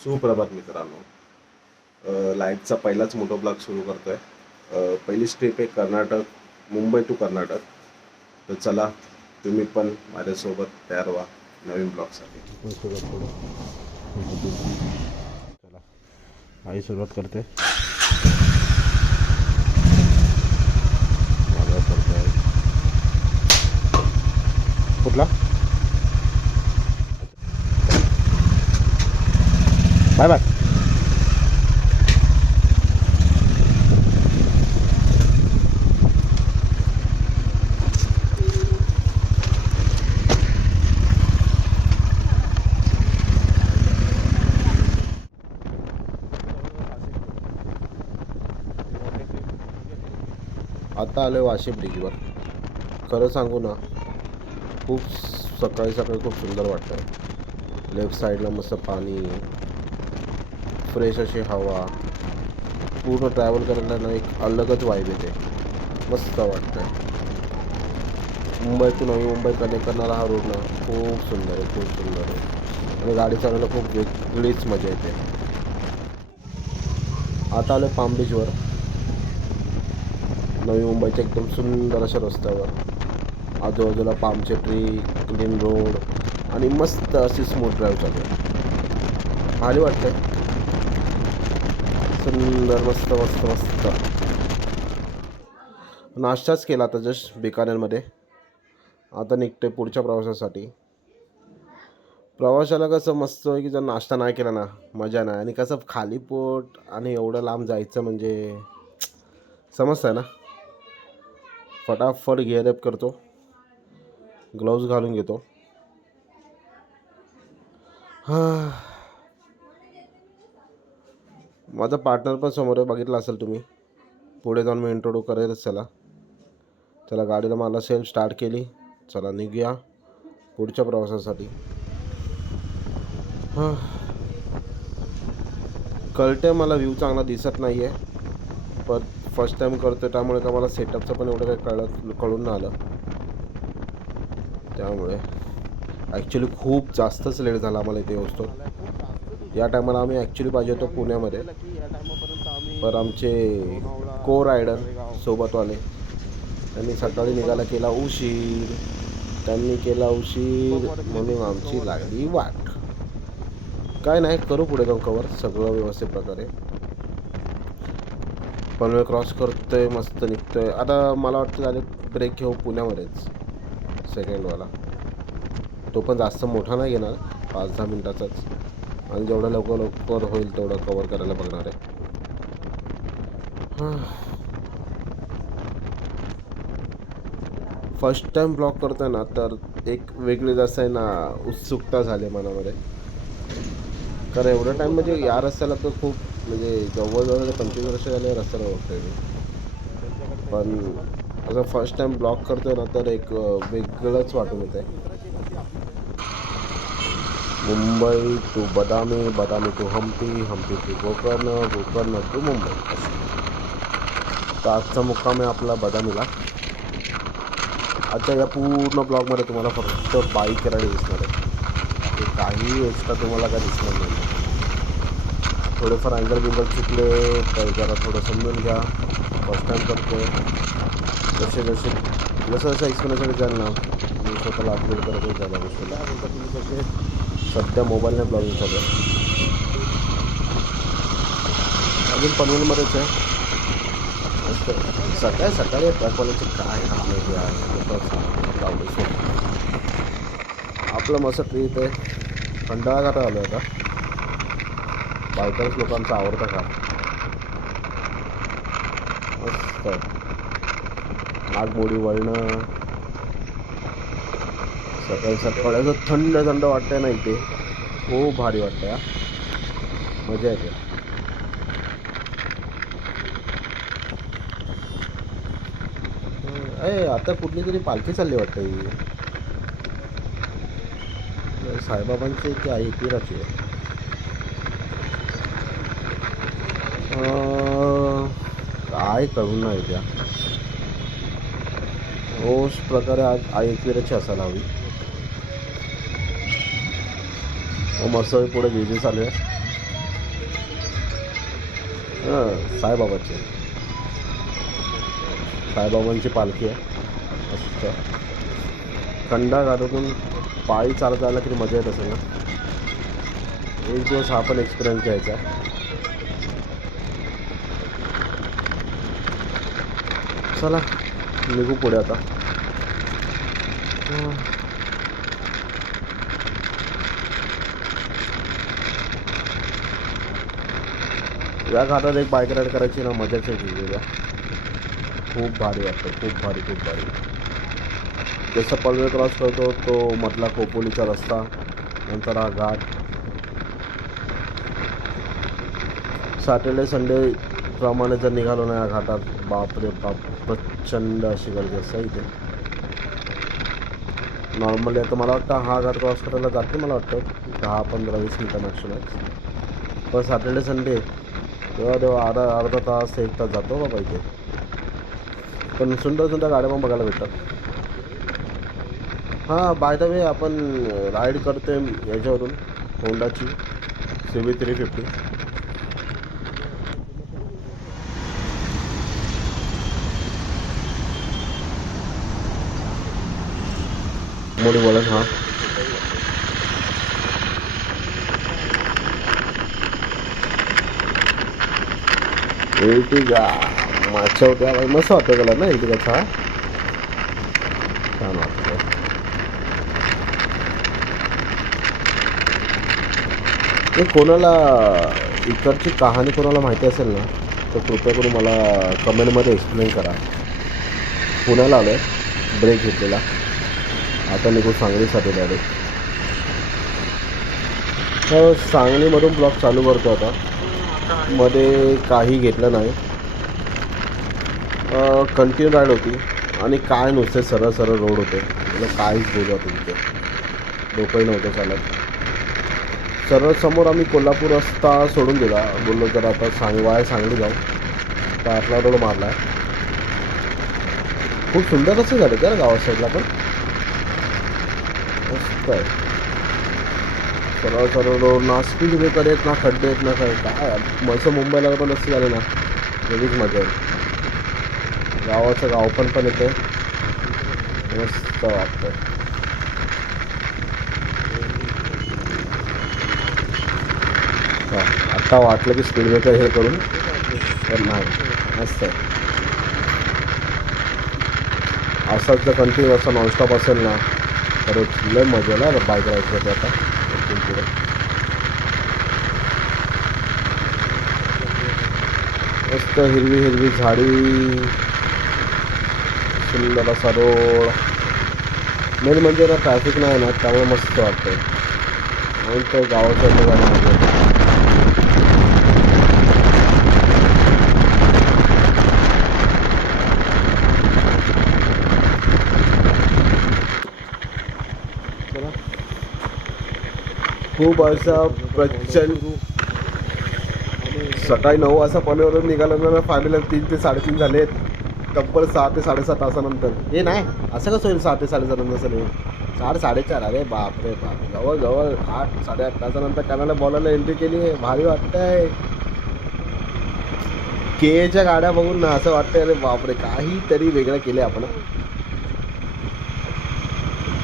सुप्रभात मित्रांनो. लाईफचा पहिलाच मोठा ब्लॉग सुरू करतोय. पहिली ट्रिप आहे कर्नाटक, मुंबई टू कर्नाटक. तर चला तुम्ही पण माझ्यासोबत तयार व्हा नवीन ब्लॉगसाठी. चला आई सुरुवात करते. कुठला बाय बाय. आता आलो वाशी ब्रिजवर. खरं सांगू ना, खूप सकाळी सकाळी खूप सुंदर वाटतं. लेफ्ट साईडला मस्त पाणी, फ्रेश अशी हवा. पूर्ण ट्रॅव्हल करायला ना एक अलगच वाईब येते. मस्त वाटतं. मुंबई टू नवी मुंबई कनेक्ट करणारा हा रोड ना खूप सुंदर आहे, खूप सुंदर आहे. आणि गाडी चालवायला खूप वेगळीच मजा येते. आता आलो पाम बीचवर, नवी मुंबईच्या एकदम सुंदर अशा रस्त्यावर. आजूबाजूला पामचे ट्री, क्लीन रोड आणि मस्त अशी स्मूथ ड्राईव्ह चालू आहे. भारी वाटतंय. सुंदर, मस्त मस्त मस्त. नाश्ताच केला आता जस्ट बिकानेरमध्ये. आता निघते पुढच्या प्रवासासाठी. प्रवासाला कसं मस्त आहे की जर नाश्ता नाही केला ना मजा नाही. आणि कसं खाली पोट आणि एवढं लांब जायचं म्हणजे समजतं ना. फटाफट गिअर अप करतो, ग्लोव्ज घालून घेतो. माझा पार्टनर पण समोर आहे, बघितला असेल तुम्ही. पुढे जाऊन मी इंट्रोड्यूस करेलच त्याला. त्याला गाडीला मला सेल्फ स्टार्ट केली. चला निघूया पुढच्या प्रवासासाठी. कळते मला व्ह्यू चांगला दिसत नाही आहे, पण फर्स्ट टाईम करतो त्यामुळे का मला सेटअपचं पण एवढं काही कळून नाही आलं. त्यामुळे ॲक्च्युली खूप जास्तच लेट झाला आम्हाला इथे येऊस्तो. या टायमाला आम्ही ॲक्च्युली पाहिजे होतो पुण्यामध्ये, पण आमचे को रायडर सोबतवाले त्यांनी सकाळी निघायला केला उशीर. म्हणून आमची लागली वाट. काय नाही, करू पुढे जाऊन कवर सगळं व्यवस्थित प्रकारे. पनवेल क्रॉस करतोय, मस्त निघतोय. आता मला वाटतं झाले ब्रेक घेऊ पुण्यामध्येच सेकंडवाला. तो पण जास्त मोठा नाही घेणार, 5-10 मिनटाचाच. आणि जेवढं लवकर होईल तेवढं कवर करायला बघणार आहे. फर्स्ट टाईम ब्लॉग करतोय ना, तर एक वेगळी जसं आहे ना उत्सुकता झाली मनामध्ये. कारण एवढं टाईम म्हणजे या रस्त्याला तर खूप म्हणजे जवळजवळ 25 वर्ष झाले रस्त्याला बघतोय मी. पण असं फर्स्ट टाईम ब्लॉग करतोय ना तर एक वेगळंच वाटून येतं आहे. Mumbai to Badami, Badami to Hampi, Hampi to Gokarna, Gokarna to Mumbai. तर आजचा मुक्काम आहे आपला बदामीला. आता या पूर्ण ब्लॉगमध्ये तुम्हाला फक्त बाईक राईड दिसणार आहे. ते काही एक्स्ट्रा तुम्हाला काय दिसणार नाही. थोडेफार अँगल बिंगल चुकले तर जरा थोडं समजून घ्या. फर्स्ट टाईम करतो. जसं एक्सप्लेनेशन जाईल ना, मी स्वतःला अपडेट करत जायला गोष्टीला. तुम्ही कसे सध्या मोबाईलने ब्लॉगिंग चालू आहे. अजून पनवेलमध्येच आहे. सकाळी सकाळी ट्रॅकवाल्याचे काय काम आहे. आपलं मस्त ट्रीप आहे. खंडाळा घाटा आलो आहे आता. बायकर्स लोकांचा आवडता घाट. मस्त नागमोडी वळणं. सकाळी सकाळी असं थंड थंड वाटतंय ना इथे. खूप भारी वाटतंय. मजा येते. आता कुठली तरी पालखी चालली वाटतं ही. साईबाबांची की आई एकविराची आहे. काय करून नाही त्या रोज प्रकारे आज आई एकविराची असायला हवी. मस्त पुढे बिझी चालू आहे. साईबाबाची साईबाबांची पालखी आहे. मस्त थंडा घाटातून पायी चालत जायला किती मजा येत असेल ना. एक दिवस हा पण एक्सपिरियन्स घ्यायचा. चला निघू पुढे आता. या घाटात एक बाईक राईड करायची ना, मजाच आहे वेगळ्या. खूप भारी वाटतं, खूप भारी खूप भारी. जसं पल्वे क्रॉस करतो तो मधला खोपोलीचा रस्ता, नंतर हा घाट. सॅटर्डे संडे प्रमाणे जर निघालो ना या घाटात, बापरे बाप, प्रचंड अशी गर्दी असते इथे. नॉर्मली आता मला वाटतं हा घाट क्रॉस करायला जाते मला वाटतं 10-15-20 मिनटं मॅक्सिमम. पण सॅटर्डे संडे तेव्हा अर्धा तास 1 तास जातो बाबा इथे. पण सुंदर सुंदर गाड्या पण बघायला भेटतात. हां, बाय द वे आपण राईड करते याच्यावरून होंडाची CB350. मोठी बोलत हां एर्टिगा मागच्या होत्या बाई, मस्त वाटतं कलर ना एर्टिगाचा. हा छान वाटतं. ते कोणाला इकडची कहाणी कोणाला माहिती असेल ना तर कृपया करून मला कमेंटमध्ये एक्सप्लेन करा. पुण्याला आलो आहे, ब्रेक घेतलेला, आता निघू सांगलीसाठी डायरेक्ट. तर सांगलीमधून ब्लॉग चालू करतो आता. मध्ये काही घेतलं नाही, कंटिन्यू राईड होती आणि काय नुसते सरळ सरळ रोड होते. मला काहीच बोलू होतं तिथे, डोकंही नव्हतं चालत. सरळ समोर आम्ही कोल्हापूर रस्ता सोडून दिला, बोललो जर आता सांगली जाऊ, तर आतला रोड मारला आहे. खूप सुंदर असं झालं त्या गावा साईडला पण, मस्त आहे. सरळ सरळ रोड, ना स्पीड ब्रेकर आहेत ना खड्डे आहेत ना काय. मस्त मुंबईला पण रस्ते झाले ना, वेगळीच मजा आहे. गावाचं गाव पण येतं, मस्त वाटतं. आत्ता वाटलं की स्पीड ब्रेकर हे करून, तर नाही, मस्त आहे. असाच जर कंटिन्यू असा नॉनस्टॉप असेल ना तर लय मजा ना बाईक राईडसाठी. आता इथून पुढे मस्त हिरवी हिरवी झाडी, सुंदर असा रोड. मेन म्हणजे ना ट्रॅफिक नाही ना, त्यामुळे मस्त वाटतं. म्हणून तर गावाच्या गाडी खूप असा प्रचंड. सकाळी 9 वाजता पनवेलवरून निघालं ना फायनल 3 ते 3:30 झालेत. तब्बल 6 ते 7:30 तासानंतर. हे नाही असं कसं होईल 6 ते 7:30 नंतर, 4-4:30. अरे बापरे बाप, जवळ 8-8.5 तासानंतर कॅनलला बॉलायला एंट्री केली आहे. भारी वाटतंय. केच्या गाड्या बघून ना असं वाटतंय अरे बापरे काहीतरी वेगळं केलं आपण.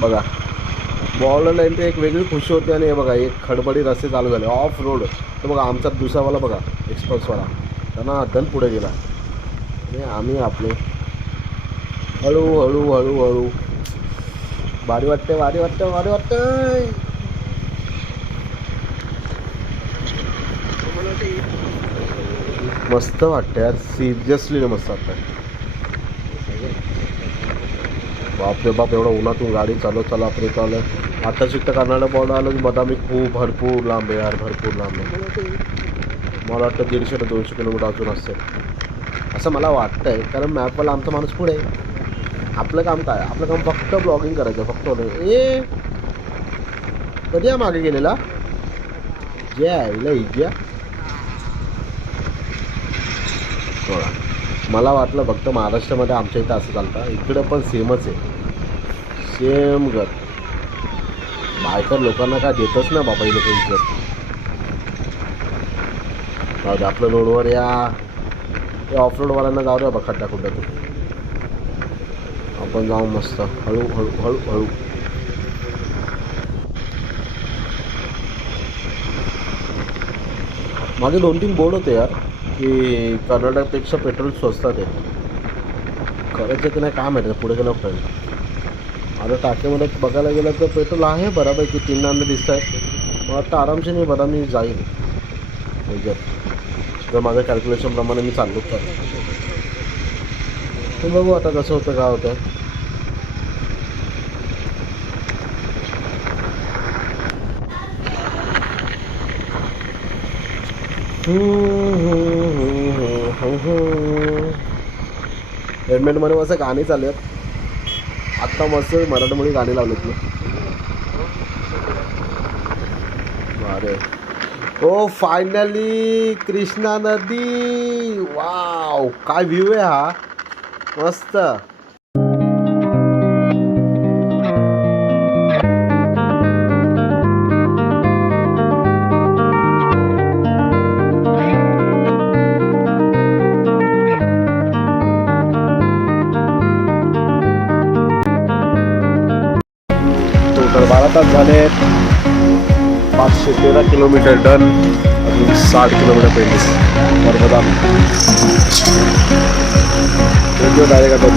बघा बॉलला एंट्री एक वेगळी खुशी होती. आणि हे बघा एक खडबडी रस्ते चालू झाले ऑफ रोड. तर बघा आमचा दुसरावाला बघा एक्सप्रेसवाला त्यांना अड्डन पुढे गेला आणि आम्ही आपले हळूहळू हळूहळू. भारी वाटते भारी वाटतं भारी वाटतंय. मस्त वाटतं यार, सिरियसली मस्त वाटतं. बापरे बाप, एवढं उन्हातून गाडी चालवत चालू आपले चालू. आता शिकतं कर्नाटक बॉर्डर आलं की बदामी खूप भरपूर लांब आहे यार, भरपूर लांब आहे. मला वाटतं 150 ते 200 किलोमीटर अजून असेल असं मला वाटतं आहे. कारण मॅपवाला आमचा माणूस पुढे आहे. आपलं काम काय, आपलं काम फक्त ब्लॉगिंग करायचं फक्त. ए कधी या मागे गेलेला जे आईला इजा. मला वाटलं फक्त महाराष्ट्रामध्ये आमच्या इथं असं चालतं, इकडं पण सेमच आहे. सेम घर. बायकर लोकांना काय देतच ना बाबा, लोक इज्जत. जाऊ दे आपल्या रोडवर या ऑफ रोडवाल्यांना जाऊ द्या बा खड्डा खुड्ड्यातून. आपण जाऊ मस्त हळू हळू हळू हळू. मागे 2-3 बोर्ड होते यार की कर्नाटकपेक्षा पेट्रोल स्वस्त आहे. खरंच आहे की नाही काय माहिती पुढे गेलं फ्रेंड. आता टाकेमध्ये बघायला गेलं तर पेट्रोल आहे बऱ्यापैकी 3 नांदे दिसत आहेत. मग आता आरामशी मी बरा मी जाईल म्हणजे जर माझ्या कॅल्क्युलेशनप्रमाणे मी चाललो तर बघू आता कसं होतं काय होतं. हेल्मेटमध्ये मस्त गाणी चालू आहेत. आत्ता मस्त मराठीमध्ये गाणी लावलेत ना. अरे ओ फायनली कृष्णा नदी. वाव काय व्ह्यू आहे हा मस्त. टोटल 12 तास झाले. 513 किलोमीटर डन. अजून 60 किलोमीटर पेंडिंग. बरोबर डायरेक्ट आता